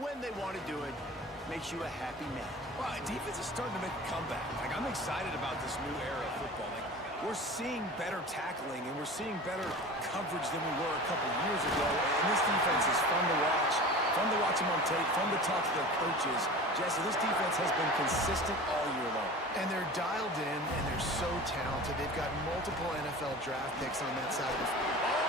When they want to do it, makes you a happy man. Well, defense is starting to make a comeback. Like, I'm excited about this new era of football. Like, we're seeing better tackling, and we're seeing better coverage than we were a couple years ago. And this defense is fun to watch them on tape, fun to talk to their coaches. Jesse, this defense has been consistent all year long. And they're dialed in, and they're so talented. They've got multiple NFL draft picks on that side of the field.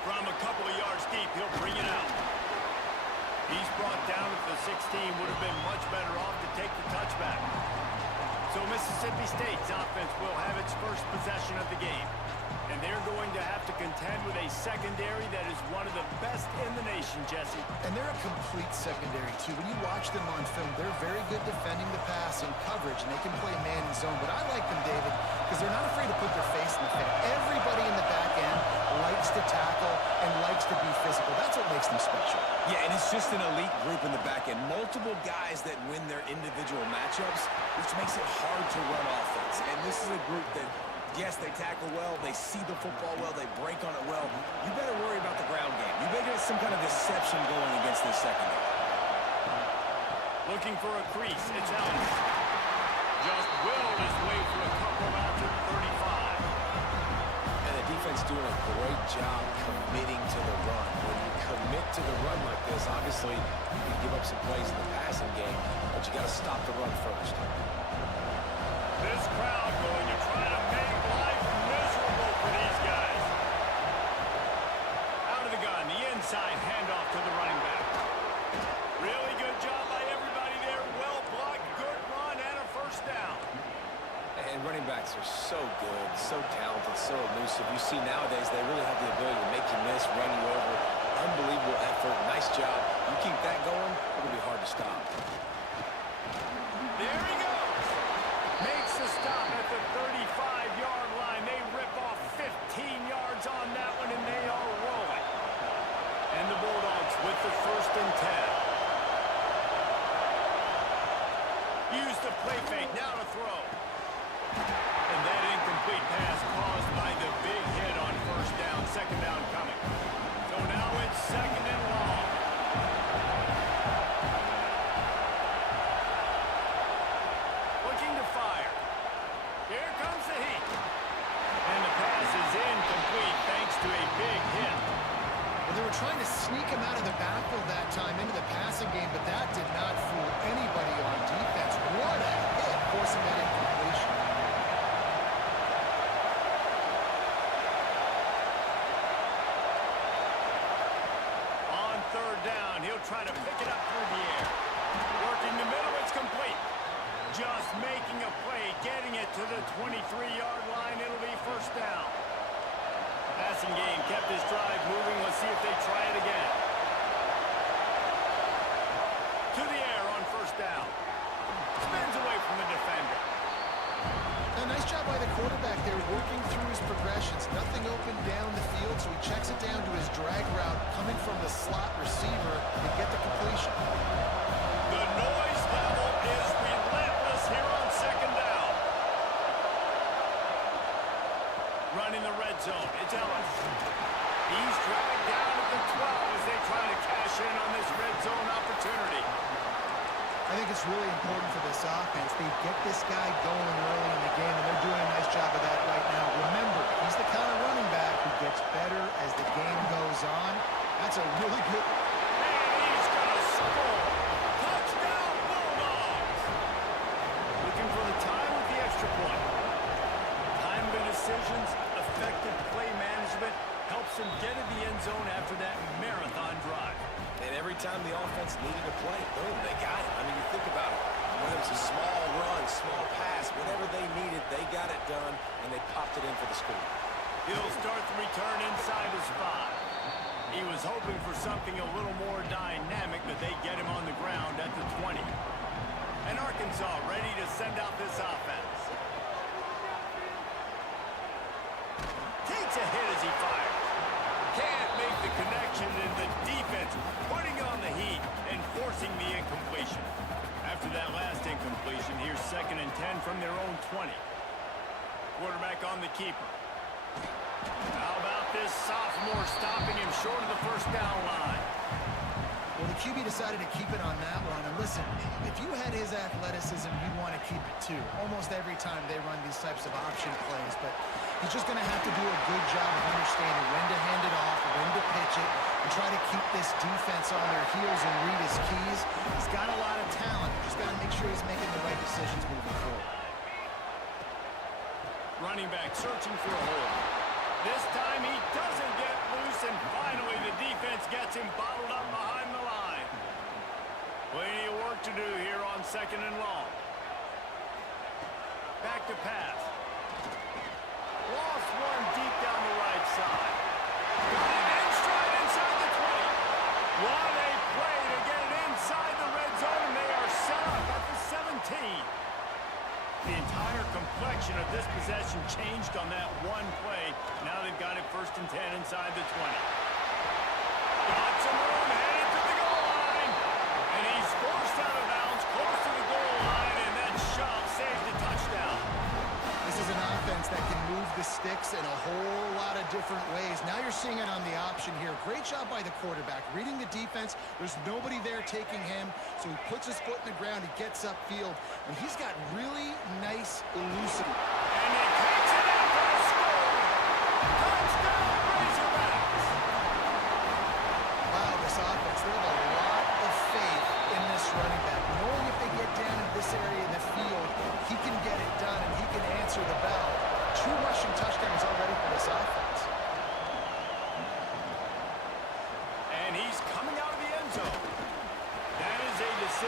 From a couple of yards deep, he'll bring it out. He's brought down at the 16, would have been much better off to take the touchback. So Mississippi State's offense will have its first possession of the game. And they're going to have to contend with a secondary that is one of the best in the nation, Jesse. And they're a complete secondary, too. When you watch them on film, they're very good defending the pass and coverage, and they can play man and zone. But I like them, David, because they're not afraid to put their face in the fan. Everybody in the back end likes to tackle and likes to be physical. That's what makes them special. Yeah, and it's just an elite group in the back end. Multiple guys that win their individual matchups, which makes it hard to run offense. And this is a group that, yes, they tackle well, they see the football well, they break on it well. You better worry about the ground game. You better get some kind of deception going against this secondary. Looking for a crease. It's Ellis. Just willed his way through a couple out to 35. And the defense doing a great job committing to the run. When you commit to the run like this, obviously you can give up some plays in the passing game, but you got to stop the run first. This crowd going to try to make life miserable for these guys. side handoff to the running back. Really good job by everybody there. Well blocked, good run, and a first down. And running backs are so good, so talented, so elusive. You see nowadays they really have the ability to make you miss, run you over. Unbelievable effort. Nice job. You keep that going, it'll be hard to stop. There he goes. Makes the stop at the 35-yard line. They rip off 15 yards on that one, and they are rolling. And the Bulldogs with the 1st and 10. Use the play fake. Now to throw. And that incomplete pass caused by the big hit on 1st down. 2nd down coming. So now it's 2nd and long. Looking to fire. Here comes the heat. And the pass is incomplete thanks to a big hit. Well, they were trying to sneak him out of the backfield that time into the passing game, but that did not fool anybody on defense. What a hit, forcing that incompletion. On 3rd down, he'll try to pick it up through the air. Working the middle, it's complete. Just making a play, getting it to the 23-yard line. It'll be 1st down. Passing game kept his drive moving. Let's see if they try it again. To the air on 1st down. Spins away from the defender. A nice job by the quarterback there, working through his progressions. Nothing open down the field, so he checks it down to his drag route, coming from the slot receiver to get the completion. The noise level is relentless here on 2nd down. Running the red zone. It's Ellis. He's dragged down at the 12 as they try to cash in on this red zone opportunity. I think it's really important for this offense. They get this guy going early in the game, and they're doing a nice job of that right now. Remember, he's the kind of running back who gets better as the game goes on. That's a really good... And he's going to score. Touchdown, Bulldogs. Looking for the time with the extra point. Timely decisions, effective play management helps them get in the end zone after that marathon drive. And every time the offense needed a play, boom, they got it. I mean, you think about it. Whether it's a small run, small pass, whatever they needed, they got it done, and they popped it in for the score. He'll start the return inside his 5. He was hoping for something a little more dynamic, but they get him on the ground at the 20. And Arkansas ready to send out this offense. Takes a hit as he fires. Can't make the connection, and the defense putting on the heat and forcing the incompletion. After that last incompletion, here's 2nd and 10 from their own 20. Quarterback on the keeper. How about this sophomore stopping him short of the 1st down line? Well, the QB decided to keep it on that one. And listen, if you had his athleticism, you'd want to keep it too. Almost every time they run these types of option plays. But he's just going to have to do a good job of understanding when to hand it off, when to pitch it, and try to keep this defense on their heels and read his keys. He's got a lot of talent. Just got to make sure he's making the right decisions moving forward. Running back searching for a hole. This time he doesn't get loose, and finally the defense gets him bottled up behind the line. Plenty of work to do here on 2nd and long. Back to pass. Lost one deep down the right side. Got it in stride inside the 20. What a play to get it inside the red zone, and they are set up at the 17. The entire complexion of this possession changed on that one play. Now they've got it 1st and 10 inside the 20. Got some room, headed to the goal line. And he's forced out of bounds, close to the goal line, and that shove saved the touchdown. This is an offense that can move the sticks in a whole lot of different ways. Now you're seeing it on the option here. Great job by the quarterback. Reading the defense, there's nobody there taking him, so he puts his foot in the ground, he gets upfield, and he's got really nice elusive. And he takes it out for a score. Touchdown, Razorbacks. Wow, this offense, they have a lot of faith in this running back. Knowing if they get down in this area in the field, he can get it done and he can answer the bell. 2 rushing touchdowns already for this offense. And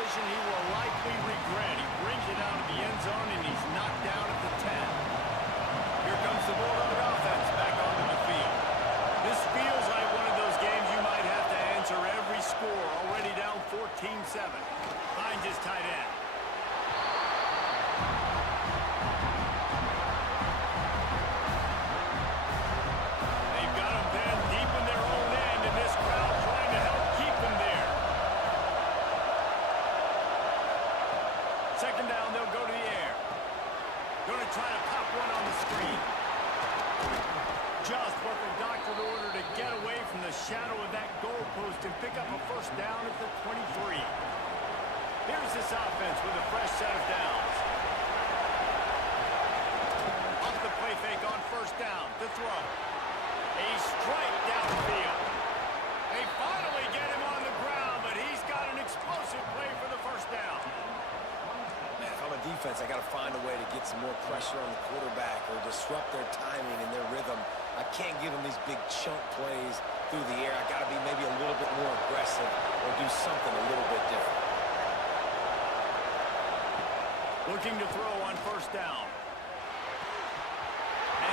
decision he will likely regret. He brings it out of the end zone, and he's knocked down at the 10. Here comes the Bulldog offense back onto the field. This feels like one of those games you might have to answer every score. Already down 14-7. Finds his tight end. They've got him then deep in their own end, and this crowd trying to help keep him there. Second down, they'll go to the air. Going to try to pop one on the screen. Just what the doctor ordered to get away from the shadow of that goalpost and pick up a first down at the 23. Here's this offense with a fresh set of downs. Off the play fake on first down. The throw. A strike downfield. They finally get him on the ground, but he's got an explosive play for the first down. Man, if I'm a defense, I got to find a way to get some more pressure on the quarterback or disrupt their timing and their rhythm. I can't give them these big chunk plays through the air. I got to be maybe a little bit more aggressive or do something a little bit different. Looking to throw on first down.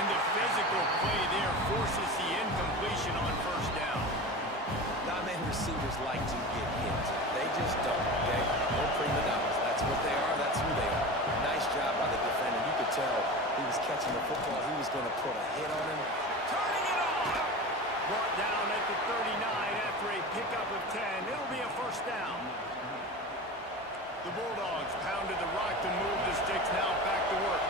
And the physical play there forces the incompletion on first down. Not many receivers like to get hit. They just don't, okay? No prima donnas. That's what they are. That's who they are. Nice job by the defender. You could tell he was catching the football. He was going to put a hit on him. Turning it on! Brought down at the 39 after a pickup of 10. It'll be a first down. The Bulldogs pounded the rock to move the sticks. Now back to work.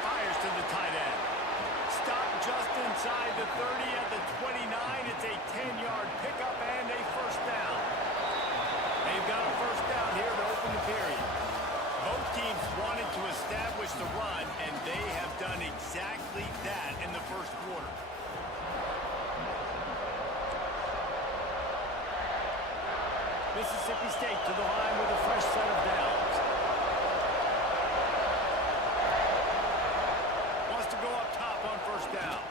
Fires to the tight end. Stop just inside the 30 at the 29. It's a 10-yard pickup and a first down. They've got a first down here to open the period. Both teams wanted to establish the run, and they have done exactly that in the first quarter. Mississippi State to the line with a fresh set of downs. Wants to go up top on first down.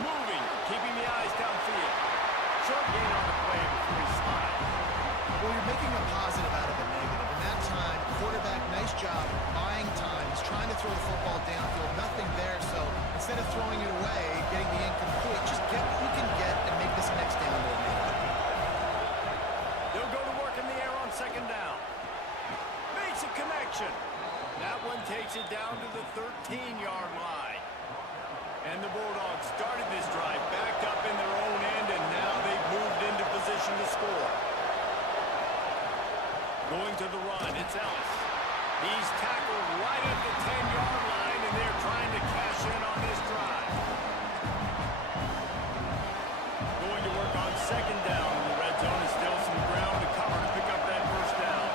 Moving, keeping the eyes downfield. Short gain on the play before he smiles. Well, you're making a positive out of a negative. In that time, quarterback, nice job, buying time. He's trying to throw the football downfield. Nothing there, so instead of throwing it away, getting the incomplete, just get what you can get and make this next down to a negative. They'll go to work in the air on second down. Makes a connection. That one takes it down to the 13-yard line. And the Bulldogs started this drive backed up in their own end, and now they've moved into position to score. Going to the run, it's Ellis. He's tackled right at the 10-yard line, and they're trying to cash in on this drive. Going to work on second down in the red zone. Is still some ground to cover to pick up that first down.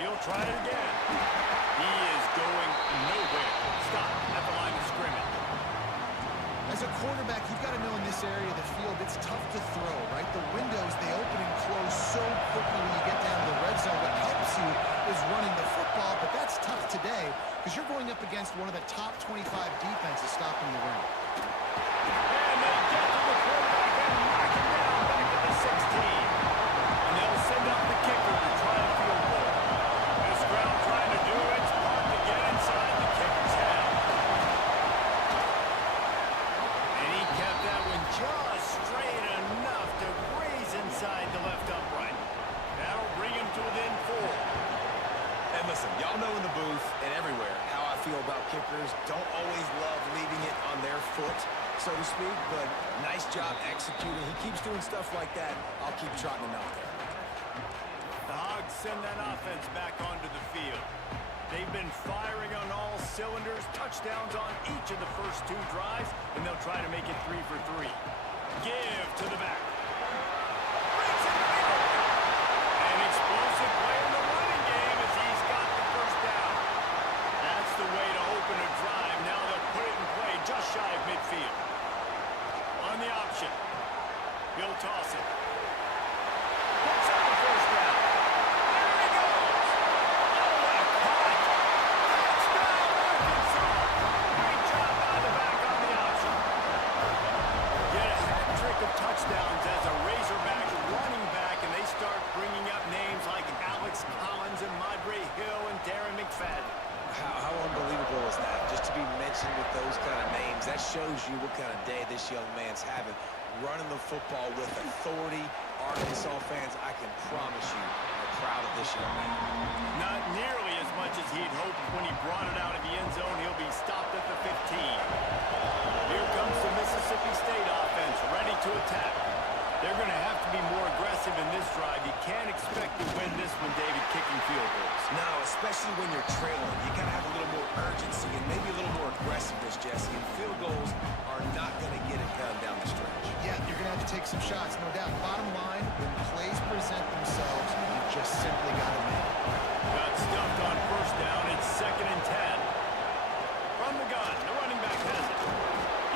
He'll try it again. He is going nowhere. Stop at the line of scrimmage. As a quarterback, you've got to know in this area of the field, it's tough to throw, right? The windows, they open and close so quickly when you get down to the red zone. What helps you is running the football, but that's tough today because you're going up against one of the top 25 defenses stopping the run. And they get to the quarterback and knock him down back at the 16. And they'll send out the kicker to try to field goal. This crowd trying to do its part to get inside the kicker's head. And he kept that one just straight enough to graze inside the left upright. That'll bring him to within 4. And listen, y'all know in the booth and everywhere how I feel about kickers. Don't always love leaving it on their foot, so to speak, but nice job executing. He keeps doing stuff like that. I'll keep trotting him out there. The Hogs send that offense back onto the field. They've been firing on all cylinders, touchdowns on each of the first 2 drives, and they'll try to make it 3 for 3. Give to the back. Breaks in the middle. An explosive play in the running game as he's got the first down. That's the way to open a drive. Now they'll put it in play just shy of midfield. On the option, he'll toss it. Picks up the first down. There he goes. Oh, what a cut. Touchdown, Arkansas. Great job by the back on the option. kind of names. That shows you what kind of day this young man's having. Running the football with authority. Arkansas fans, I can promise you, are proud of this young man. Not nearly as much as he'd hoped when he brought it out of the end zone. He'll be stopped at the 15. Here comes the Mississippi State offense, ready to attack. They're going to have to be more aggressive in this drive. You can't expect to win this one, David, kicking field goals. No, especially when you're trailing. You got to have a little more urgency and maybe a little more aggressiveness, Jesse. And field goals are not going to get it done down the stretch. Yeah, you're going to have to take some shots, no doubt. Bottom line, when plays present themselves, you just simply got to make it. Got stuffed on first down. It's 2nd and 10. From the gun, the running back has it.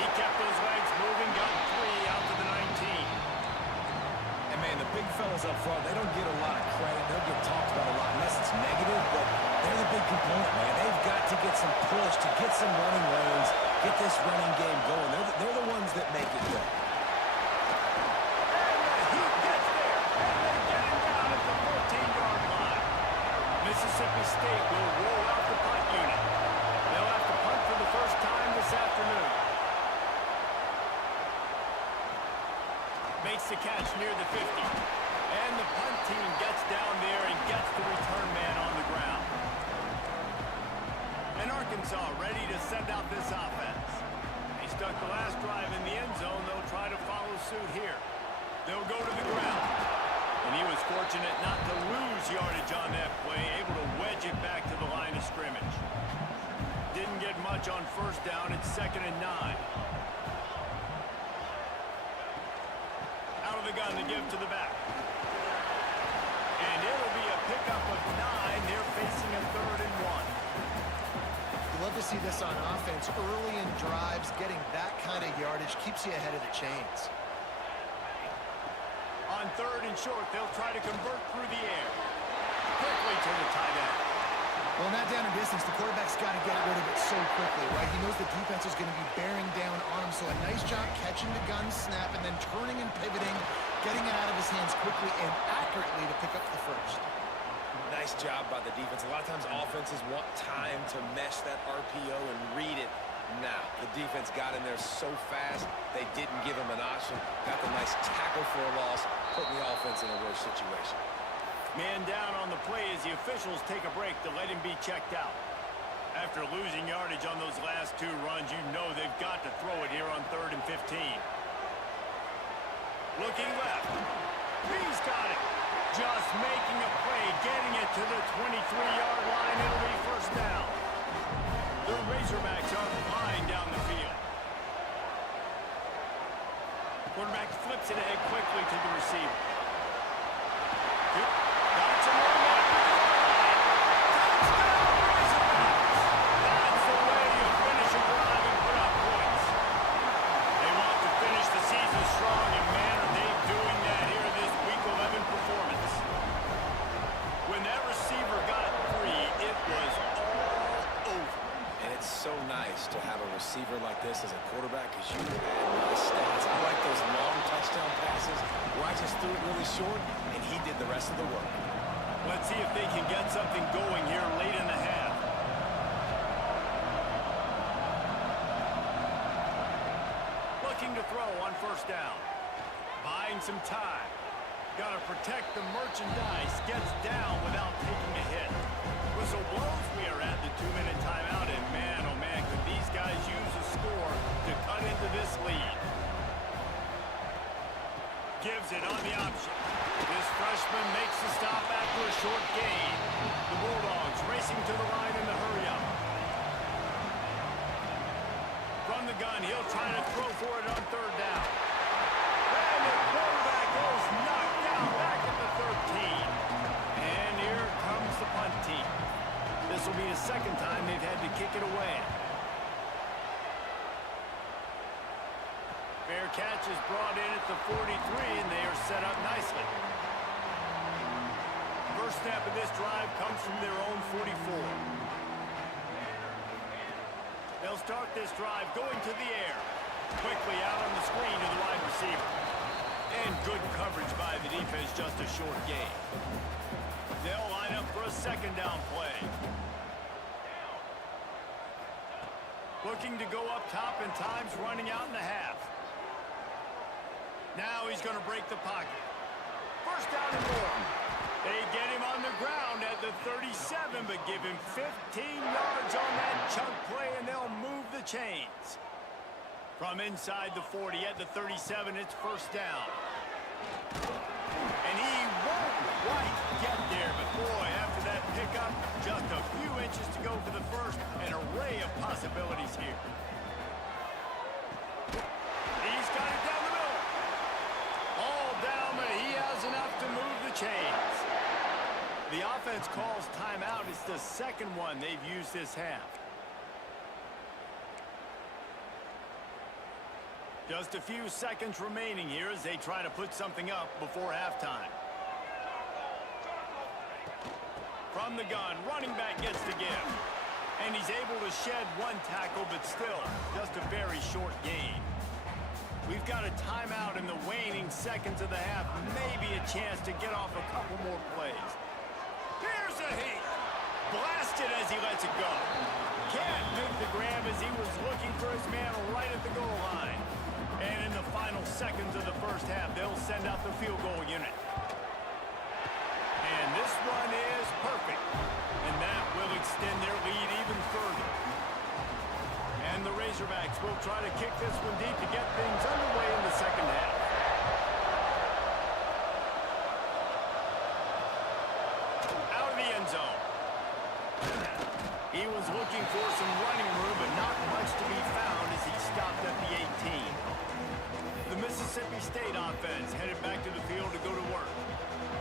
He kept those legs moving, got 3 out to the 19. And, man, the big fellas up front, they don't get a lot of credit. They'll get talked about a lot unless it's negative, but they're the big component, man. They've got to get some push, to get some running lanes, get this running game going. They're the ones that make it go. Mississippi State will roll out the punt unit. They'll have to punt for the first time this afternoon. Makes the catch near the 50. And the punt team gets down there and gets the return man on the ground. And Arkansas ready to send out this offense. They stuck the last drive in the end zone. They'll try to follow suit here. They'll go to the ground. And he was fortunate not to lose yardage on that play, able to wedge it back to the line of scrimmage. Didn't get much on first down. It's 2nd and 9. Out of the gun to give to the back. And it'll be a pickup of 9. They're facing a 3rd and 1. You love to see this on offense. Early in drives, getting that kind of yardage keeps you ahead of the chains. On 3rd and short, they'll try to convert through the air. Quickly to the tight end. Well, not down in distance. The quarterback's got to get rid of it so quickly, right? He knows the defense is going to be bearing down on him, so a nice job catching the gun snap and then turning and pivoting, getting it out of his hands quickly and accurately to pick up the first. Nice job by the defense. A lot of times offenses want time to mesh that RPO and read it. Now, the defense got in there so fast, they didn't give him an option. Got the nice tackle for a loss, putting the offense in a worse situation. Man down on the play as the officials take a break to let him be checked out. After losing yardage on those last 2 runs, you know they've got to throw it here on 3rd and 15. Looking left. He's got it. Just making a play, getting it to the 23-yard line. It'll be first down. The Razorbacks are flying down the field. Quarterback flips it ahead quickly to the receiver. Got some more man. Touchdown, Razorbacks! That's the way you finish a drive and put up points. They want to finish the season strong, and man, are they doing that here in this Week 11 performance. When that receiver got 3, it was all over. And it's so nice to have a receiver like this as a quarterback because you can add nice stats. I like those long touchdown passes where I just threw it really short and he did the rest of the work. Let's see if they can get something going here late in the half. Looking to throw on first down. Buying some time. Got to protect the merchandise. Gets down without taking a hit. Whistle blows. We are at the 2-minute timeout, and man, oh man, could these guys use a score to cut into this lead. Gives it on the option. This freshman makes the stop after a short gain. The Bulldogs racing to the line in the hurry-up. From the gun, he'll try to throw for it on 3rd down. And the quarterback goes knocked down back at the 13. And here comes the punt team. This will be the 2nd time they've had to kick it away. Fair catch is brought in at the 43, and they are set up nicely. First snap of this drive comes from their own 44. They'll start this drive going to the air. Quickly out on the screen to the wide receiver. And good coverage by the defense, just a short gain. They'll line up for a 2nd down play. Looking to go up top, and time's running out in the half. Now he's going to break the pocket. First down and more. They get him on the ground at the 37, but give him 15 yards on that chunk play, and they'll move the chains. From inside the 40 at the 37, it's first down. And he won't quite get there, but boy, after that pickup, just a few inches to go for the first. An array of possibilities here. He's got it down the middle. All down, but he has enough to move the chains. The offense calls timeout. It's the second one they've used this half. Just a few seconds remaining here as they try to put something up before halftime. From the gun, running back gets the give. And he's able to shed one tackle, but still, just a very short gain. We've got a timeout in the waning seconds of the half. Maybe a chance to get off a couple more plays. Here's a heat. Blasted as he lets it go. Can't make the grab as he was looking for his man right at the goal line. And in the final seconds of the first half, they'll send out the field goal unit. And this one is perfect. And that will extend their lead even further. And the Razorbacks will try to kick this one deep to get things underway in the second half. Out of the end zone. He was looking for some running room, but not much to be found as he stopped at the 18. The Mississippi State offense headed back to the field to go to work.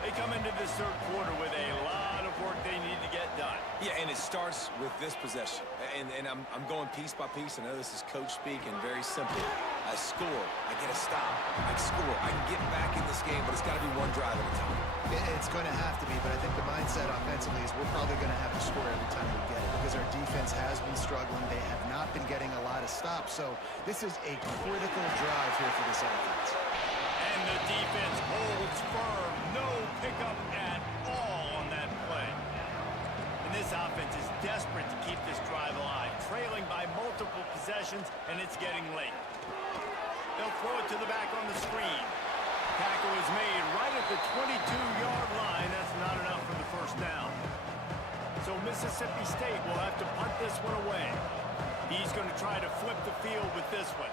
They come into this third quarter with a lot of work they need to get done. Yeah, and it starts with this possession. And I'm going piece by piece. I know this is coach speak and very simple. I score. I get a stop. I score. I can get back in this game, but it's got to be one drive at a time. It's going to have to be, but I think the mindset offensively is we're probably going to have to score every time we get it because our defense has been struggling. They have not been getting a lot of stops, so this is a critical drive here for this offense. And the defense holds firm. No pickup at all on that play. And this offense is desperate to keep this drive alive, trailing by multiple possessions, and it's getting late. They'll throw it to the back on the screen. Tackle is made right at the 22-yard line. That's not enough for the first down. So Mississippi State will have to punt this one away. He's going to try to flip the field with this one.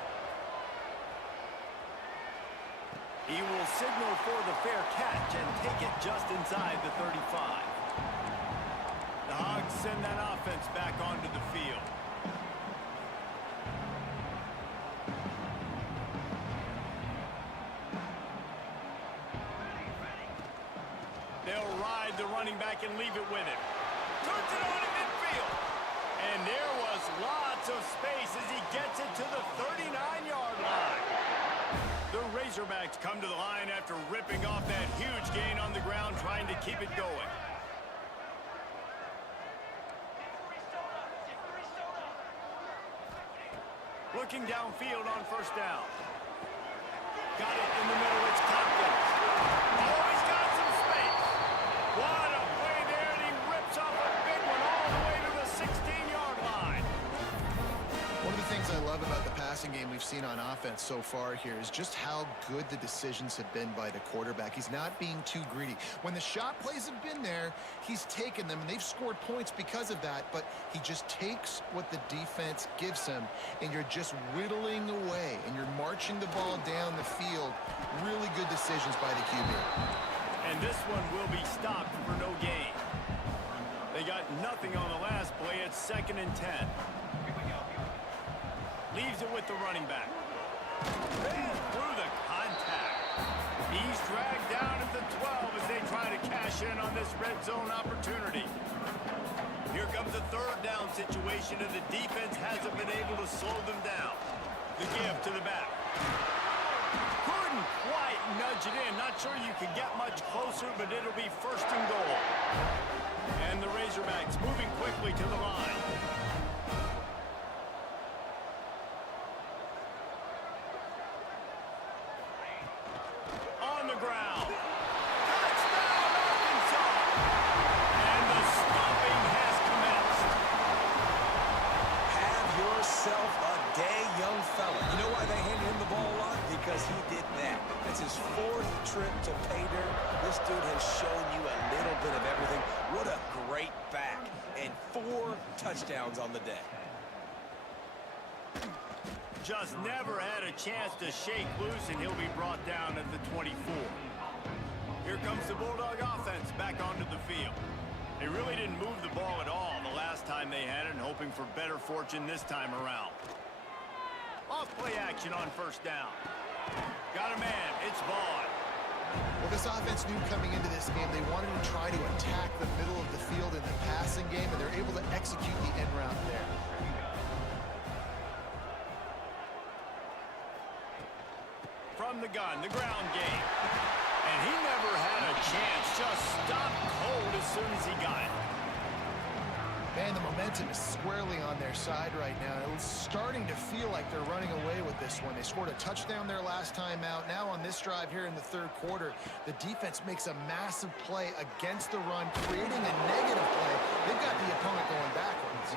He will signal for the fair catch and take it just inside the 35. The Hogs send that offense back onto the field. They'll ride the running back and leave it with him. Turns it on in midfield. And there was lots of space as he gets it to the 39-yard line. The Razorbacks come to the line after ripping off that huge gain on the ground, trying to keep it going. Looking downfield on first down. Got it in the middle, it's Tompkins. Oh, he's got some space. What a play there, and he rips off a big one all the way to the 16-yard line. One of the things I love about the passing game we've seen on offense so far here is just how good the decisions have been by the quarterback. He's not being too greedy. When the shot plays have been there, he's taken them, and they've scored points because of that, but he just takes what the defense gives him, and you're just whittling away, and you're marching the ball down the field. Really good decisions by the QB. And this one will be stopped for no gain. They got nothing on the last play. It's 2nd and 10. Leaves it with the running back. And through the contact. He's dragged down at the 12 as they try to cash in on this red zone opportunity. Here comes a third down situation, and the defense hasn't been able to slow them down. The give to the back. Couldn't quite nudge it in. Not sure you can get much closer, but it'll be 1st and goal. And the Razorbacks moving quickly to the line. On the ground. Touchdown, Arkansas! And the stomping has commenced. Have yourself fella. You know why they handed him the ball a lot? Because he did that. That's his 4th trip to pay dirt. This dude has shown you a little bit of everything. What a great back. And 4 touchdowns on the day. Just never had a chance to shake loose, and he'll be brought down at the 24. Here comes the Bulldog offense back onto the field. They really didn't move the ball at all the last time they had it, and hoping for better fortune this time around. Off play action on first down. Got a man. It's Vaughn. Well, this offense knew coming into this game they wanted to try to attack the middle of the field in the passing game, and they're able to execute the end route there. From the gun, the ground game. And he never had a chance. Just stopped cold as soon as he got it. Man, the momentum is squarely on their side right now. It's starting to feel like they're running away with this one. They scored a touchdown their last time out. Now on this drive here in the 3rd quarter, the defense makes a massive play against the run, creating a negative play. They've got the opponent going backwards.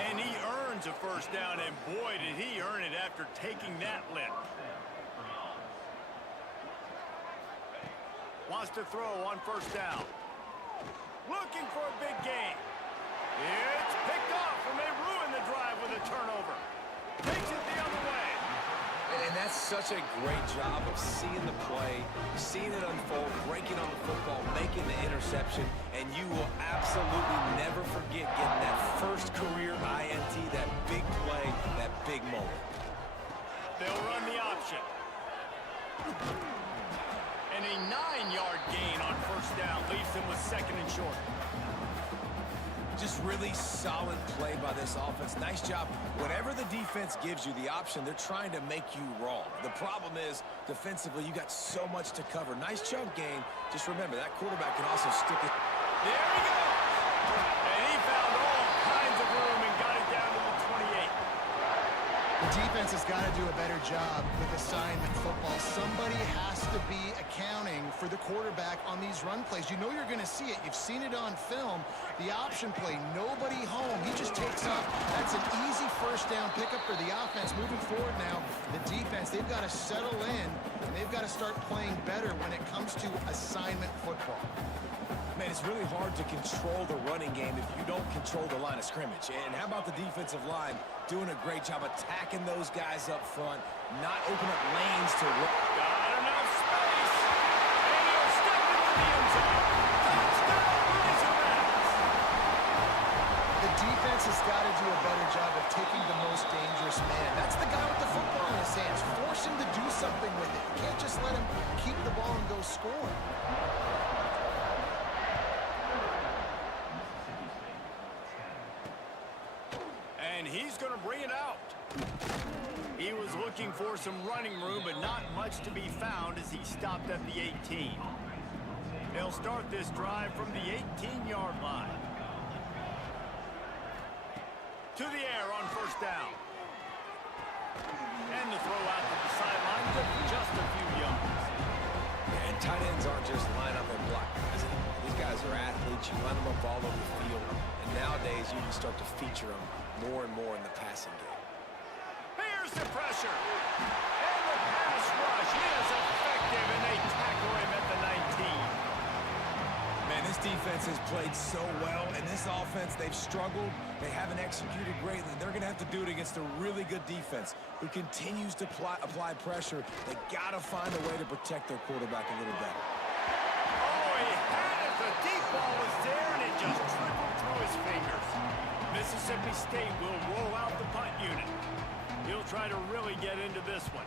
And he earns a first down, and boy, did he earn it after taking that lift. Wants to throw on first down. Looking for a big gain. It's picked off, and they ruin the drive with a turnover. Takes it the other way. And that's such a great job of seeing the play, seeing it unfold, breaking on the football, making the interception, and you will absolutely never forget getting that first career INT, that big play, that big moment. They'll run the option. And a 9-yard gain on first down leaves them with 2nd and short. Just really solid play by this offense. Nice job. Whatever the defense gives you the option, they're trying to make you wrong. The problem is, defensively, you got so much to cover. Nice chunk gain. Just remember, that quarterback can also stick it. There he goes. And he found all kinds of room and got it down to the 28. The defense has got to do a better job with assignment football. Somebody has to be accounting for the quarterback on these run plays. You know you're going to see it. You've seen it on film. The option play, nobody home. He just takes off. That's an easy first down pickup for the offense. Moving forward now, the defense, they've got to settle in, and they've got to start playing better when it comes to assignment football. Man, it's really hard to control the running game if you don't control the line of scrimmage. And how about the defensive line doing a great job attacking those guys up front, not opening up lanes to run. Got enough space. And he'll step into the end zone. Touchdown, Razorbacks. The defense has got to do a better job of taking the most dangerous man. That's the guy with the football in his hands. Force him to do something with it. You can't just let him keep the ball and go score. And he's going to bring it out. He was looking for some running room, but not much to be found as he stopped at the 18. They'll start this drive from the 18-yard line. To the air on first down. And the throw out to the sideline took just a few yards. Yeah, and tight ends aren't just line up and block guys. These guys are athletes. You line them up all over the field. And nowadays, you can start to feature them more and more in the passing game. Here's the pressure. And the pass rush is effective, and they tackle him at the 19. Man, this defense has played so well, and this offense, they've struggled. They haven't executed greatly. They're going to have to do it against a really good defense who continues to apply pressure. They got to find a way to protect their quarterback a little better. Oh, he had it. The deep ball was there, and it just trickled through his fingers. Mississippi State will roll out the punt unit. He'll try to really get into this one.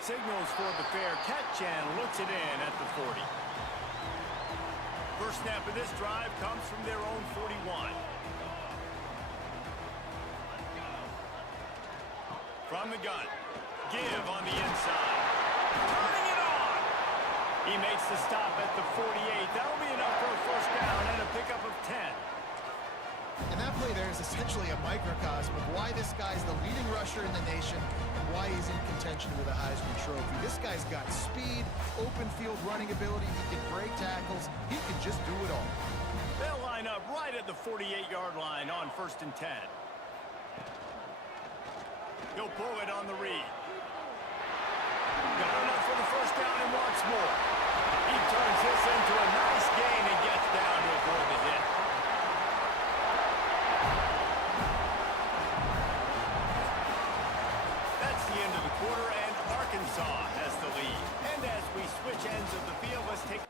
Signals for the fair catch and looks it in at the 40. First snap of this drive comes from their own 41. From the gun. Give on the inside. Turning it on. He makes the stop at the 48. That'll be enough for a first down and a pickup of 10. And that play there is essentially a microcosm of why this guy's the leading rusher in the nation and why he's in contention with a Heisman Trophy. This guy's got speed, open field running ability, he can break tackles, he can just do it all. They'll line up right at the 48-yard line on 1st and 10. He'll pull it on the read. Got enough for the first down and wants more. He turns this into a nice gain and gets down to avoid the hit. That's the end of the quarter, and Arkansas has the lead. And as we switch ends of the field, let's take...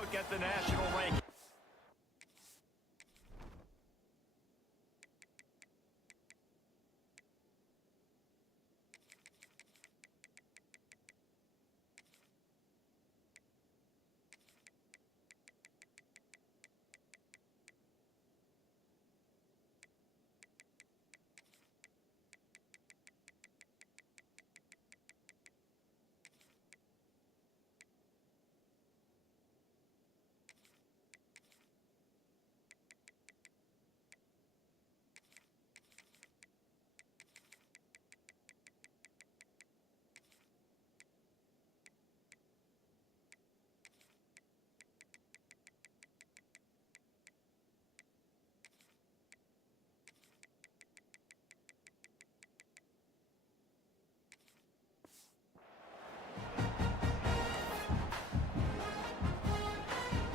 Look at the national ranking.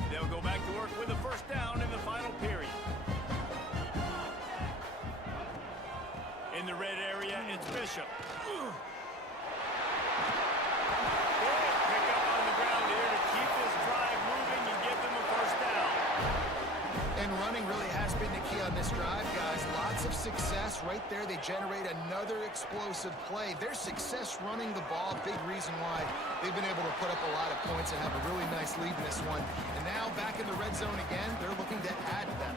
They'll go back to work with a first down in the final period. In the red area, it's Bishop. Pick up on the ground here to keep this drive moving and give them a first down. And running really has been the key on this drive, guys. Lots of success right there. They generate another explosive play. Their success running the ball, big reason why they've been able to put up a lot of points and have a really nice lead in this one. And now back in the red zone again, they're looking to add to that.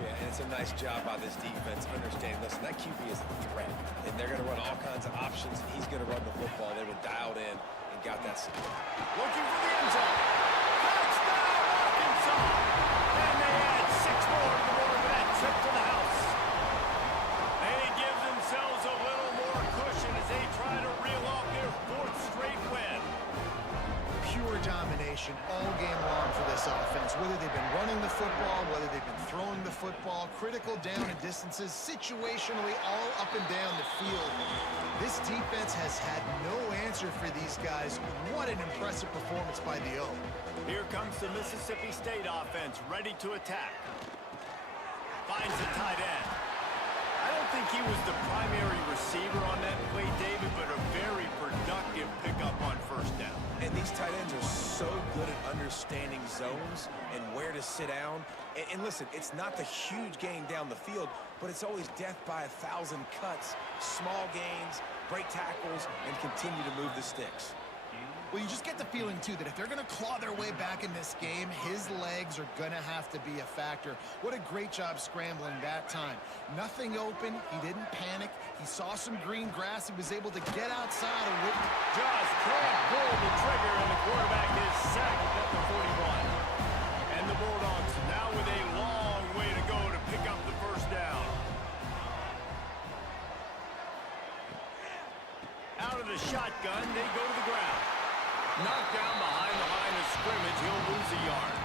Yeah, and it's a nice job by this defense understanding, listen, that QB is a threat, and they're going to run all kinds of options, and he's going to run the football. They were dialed in and got that support. Looking for the end zone. Touchdown, Arkansas! And they add 6 more to the board with that trip to the house. They give themselves a little more cushion as they try to reel off their 4th straight win. Pure domination all game long for this offense. Whether they've been running the football, whether they've been throwing the football, critical down and distances, situationally all up and down the field. This defense has had no answer for these guys. What an impressive performance by the O. Here comes the Mississippi State offense, ready to attack. Finds the tight end. I don't think he was the primary receiver on that play, David, but a very productive pickup on first down. And these tight ends are so good at understanding zones and where to sit down. And listen, it's not the huge gain down the field, but it's always death by 1,000 cuts, small gains, break tackles, and continue to move the sticks. Well, you just get the feeling, too, that if they're going to claw their way back in this game, his legs are going to have to be a factor. What a great job scrambling that time. Nothing open. He didn't panic. He saw some green grass. He was able to get outside of it. Just can't pull the trigger, and the quarterback is sacked at the 41. And the Bulldogs now with a long way to go to pick up the first down. Out of the shotgun, they go to the ground. Knocked down behind the line of scrimmage, he'll lose a yard.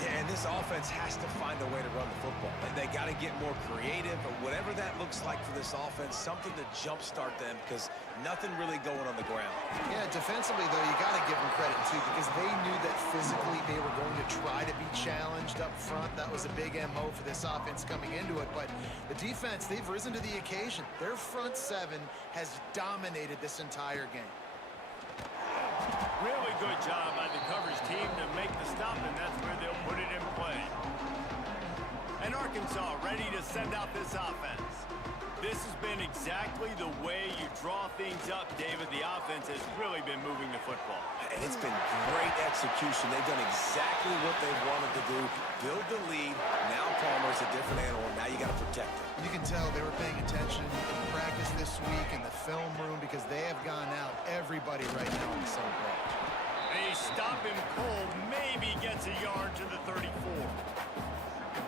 Yeah, and this offense has to find a way to run the football. They got to get more creative, but whatever that looks like for this offense, something to jumpstart them because nothing really going on the ground. Yeah, defensively, though, you got to give them credit, too, because they knew that physically they were going to try to be challenged up front. That was a big MO for this offense coming into it, but the defense, they've risen to the occasion. Their front seven has dominated this entire game. Really good job by the coverage team to make the stop, and that's where they'll put it in play. And Arkansas ready to send out this offense. This has been exactly the way you draw things up, David. The offense has really been moving the football. And it's been great execution. They've done exactly what they've wanted to do. Build the lead. Now Palmer's a different animal. Now you got to protect it. You can tell they were paying attention in practice this week in the film room because they have gone out everybody right now on the same page. They stop him cold. Maybe gets a yard to the 34.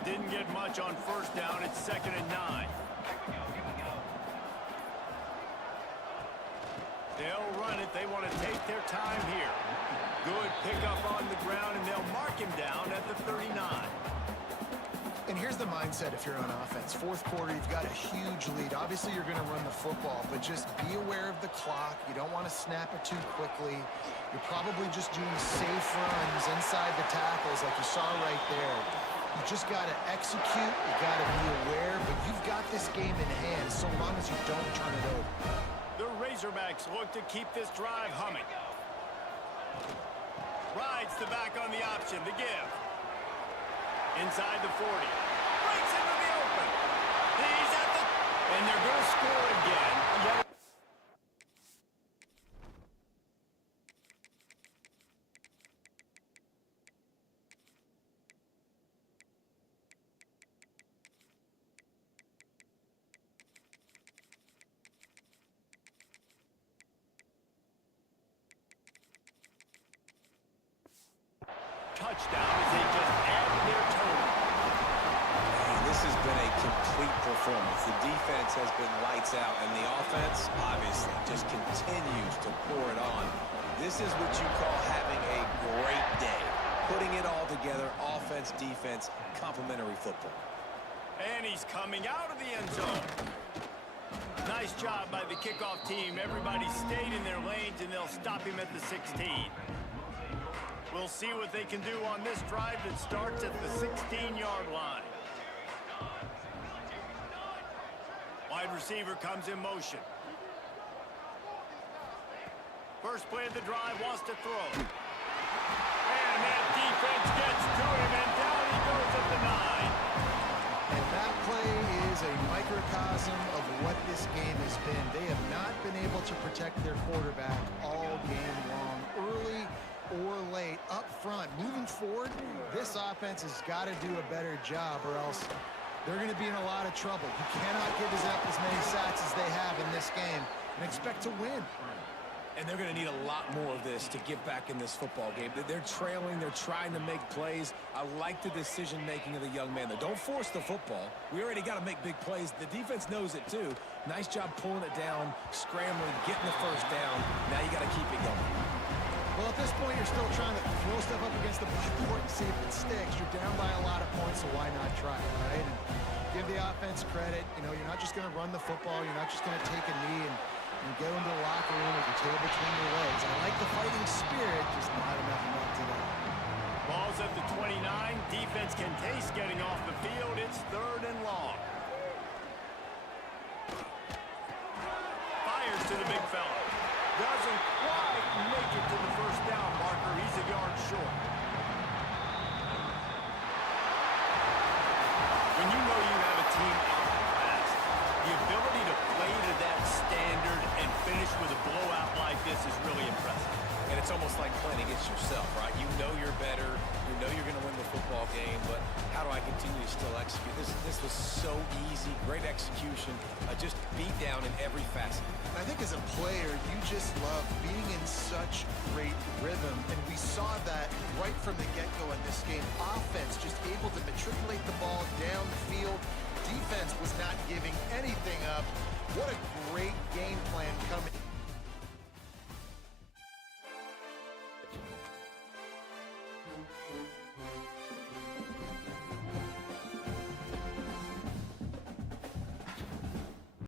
Didn't get much on first down. It's 2nd and 9. They'll run it. They want to take their time here. Good pickup on the ground, and they'll mark him down at the 39. And here's the mindset if you're on offense. Fourth quarter, you've got a huge lead. Obviously, you're going to run the football, but just be aware of the clock. You don't want to snap it too quickly. You're probably just doing safe runs inside the tackles like you saw right there. You just got to execute. You got to be aware, but you've got this game in hand so long as you don't turn it over. The Razorbacks look to keep this drive humming. Rides the back on the option to give. Inside the 40. Breaks into the open. He's at the... And they're going to score again. Touchdown as they just add their total. This has been a complete performance. The defense has been lights out, and the offense, obviously, just continues to pour it on. This is what you call having a great day. Putting it all together, offense, defense, complementary football. And he's coming out of the end zone. Nice job by the kickoff team. Everybody stayed in their lanes, and they'll stop him at the 16. We'll see what they can do on this drive that starts at the 16-yard line. Wide receiver comes in motion. First play of the drive, wants to throw. And that defense gets to him, and down he goes at the 9. And that play is a microcosm of what this game has been. They have not been able to protect their quarterback all game long. Early or late, up front, moving forward, this offense has got to do a better job or else they're going to be in a lot of trouble. You cannot give up as many sacks as they have in this game and expect to win. And they're going to need a lot more of this to get back in this football game. They're trailing. They're trying to make plays. I like the decision-making of the young man. Don't force the football. We already got to make big plays. The defense knows it, too. Nice job pulling it down, scrambling, getting the first down. Now you got to keep it going. Well, at this point, you're still trying to throw stuff up against the blackboard and see if it sticks. You're down by a lot of points, so why not try it, right? And give the offense credit. You know, you're not just going to run the football. You're not just going to take a knee and go into the locker room with your tail between your legs. I like the fighting spirit, just not enough to that. Ball's at the 29. Defense can taste getting off the field. It's 3rd and long. Fires to the big fella. Doesn't quite make it to the first down marker. He's a yard short. When you know you have a team outclassed, the ability to play to that standard and finish with a blowout like this is really impressive. And it's almost like playing against yourself, right? You know you're better. You know you're going to win the football game, but how do I continue to still execute? This was so easy. Great execution. Just beat down in every facet. I think as a player, you just love being in such great rhythm, and we saw that right from the get-go in this game. Offense just able to matriculate the ball down the field. Defense was not giving anything up. What a great game plan coming.